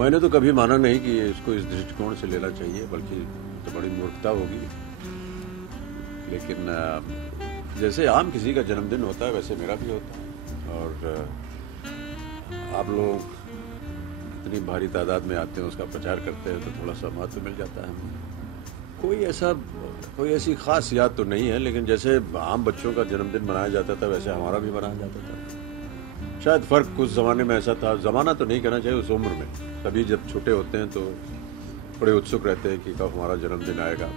मैंने तो कभी माना नहीं कि इसको इस दृष्टिकोण से लेना चाहिए, बल्कि तो बड़ी मूर्खता होगी। लेकिन जैसे आम किसी का जन्मदिन होता है वैसे मेरा भी होता है, और आप लोग इतनी भारी तादाद में आते हैं, उसका प्रचार करते हैं, तो थोड़ा सा महत्व मिल जाता है। कोई ऐसी खास याद तो नहीं है, लेकिन जैसे आम बच्चों का जन्मदिन मनाया जाता था वैसे हमारा भी मनाया जाता था। शायद फर्क उस जमाने में ऐसा था, जमाना तो नहीं कहना चाहिए, उस उम्र में सभी जब छोटे होते हैं तो बड़े उत्सुक रहते हैं कि कब हमारा जन्मदिन आएगा,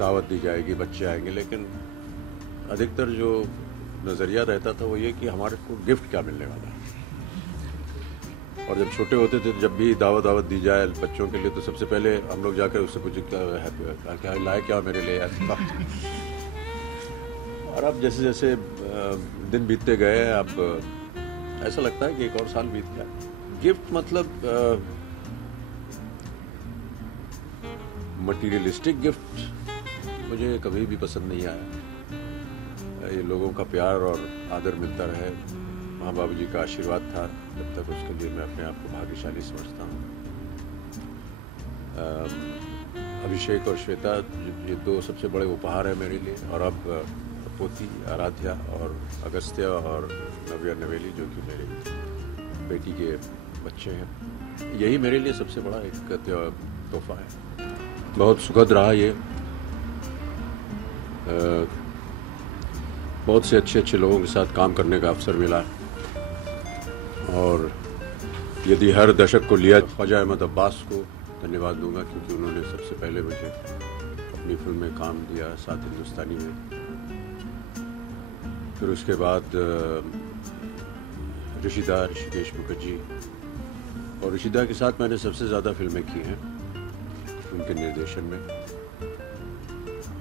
दावत दी जाएगी, बच्चे आएंगे। लेकिन अधिकतर जो नज़रिया रहता था वो ये कि हमारे को गिफ्ट क्या मिलने वाला है। और जब छोटे होते थे तो जब भी दावत दी जाए बच्चों के लिए तो सबसे पहले हम लोग जाकर उससे पूछे क्या लाए, क्या मेरे लिए यार। और अब जैसे जैसे दिन बीतते गए, अब ऐसा लगता है कि एक और साल बीत गया। गिफ्ट मतलब मटीरियलिस्टिक गिफ्ट मुझे कभी भी पसंद नहीं आया। ये लोगों का प्यार और आदर मिलता रहे, माँ बाबू जी का आशीर्वाद था जब तक, उसके लिए मैं अपने आप को भाग्यशाली समझता हूँ। अभिषेक और श्वेता ये दो सबसे बड़े उपहार हैं मेरे लिए, और अब पोती आराध्या और अगस्त्य और नव्या नवेली जो कि मेरी बेटी के बच्चे हैं, यही मेरे लिए सबसे बड़ा एक तोहफा है। बहुत सुखद रहा ये, बहुत से अच्छे लोगों के साथ काम करने का अवसर मिला। और यदि हर दशक को लिया, ख्वाजा अहमद अब्बास को धन्यवाद दूंगा क्योंकि उन्होंने सबसे पहले मुझे अपनी फिल्म में काम दिया, साथ हिंदुस्तानी में। फिर उसके बाद ऋषिकेश मुखर्जी, और ऋषिदा के साथ मैंने सबसे ज़्यादा फिल्में की हैं उनके निर्देशन में।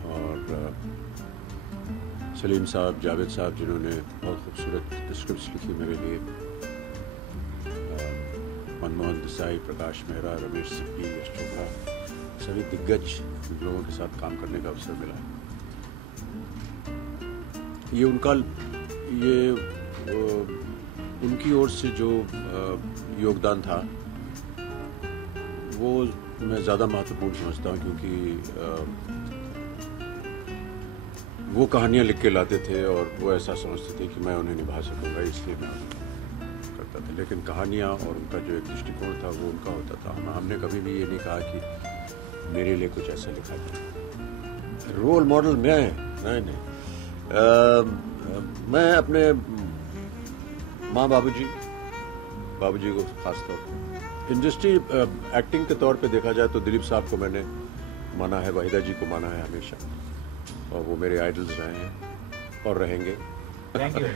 और सलीम साहब, जावेद साहब जिन्होंने बहुत खूबसूरत स्क्रिप्ट्स लिखी मेरे लिए, मनमोहन देसाई, प्रकाश मेहरा, रमेश सिप्पी, यश चोपड़ा, सभी दिग्गज लोगों के साथ काम करने का अवसर मिला। ये उनकी ओर से जो योगदान था वो मैं ज़्यादा महत्वपूर्ण समझता हूँ, क्योंकि वो कहानियाँ लिख के लाते थे और वो ऐसा समझते थे कि मैं उन्हें निभा सकूँगा, इसलिए मैं करता था। लेकिन कहानियाँ और उनका जो एक दृष्टिकोण था वो उनका होता था। हमने कभी भी ये नहीं कहा कि मेरे लिए कुछ ऐसा लिखा जाए। रोल मॉडल नहीं, मैं अपने माँ बाबूजी को खास तौर पर, इंडस्ट्री एक्टिंग के तौर पे देखा जाए तो दिलीप साहब को मैंने माना है, वहीदा जी को माना है हमेशा, और वो मेरे आइडल्स रहे हैं और रहेंगे। Thank you.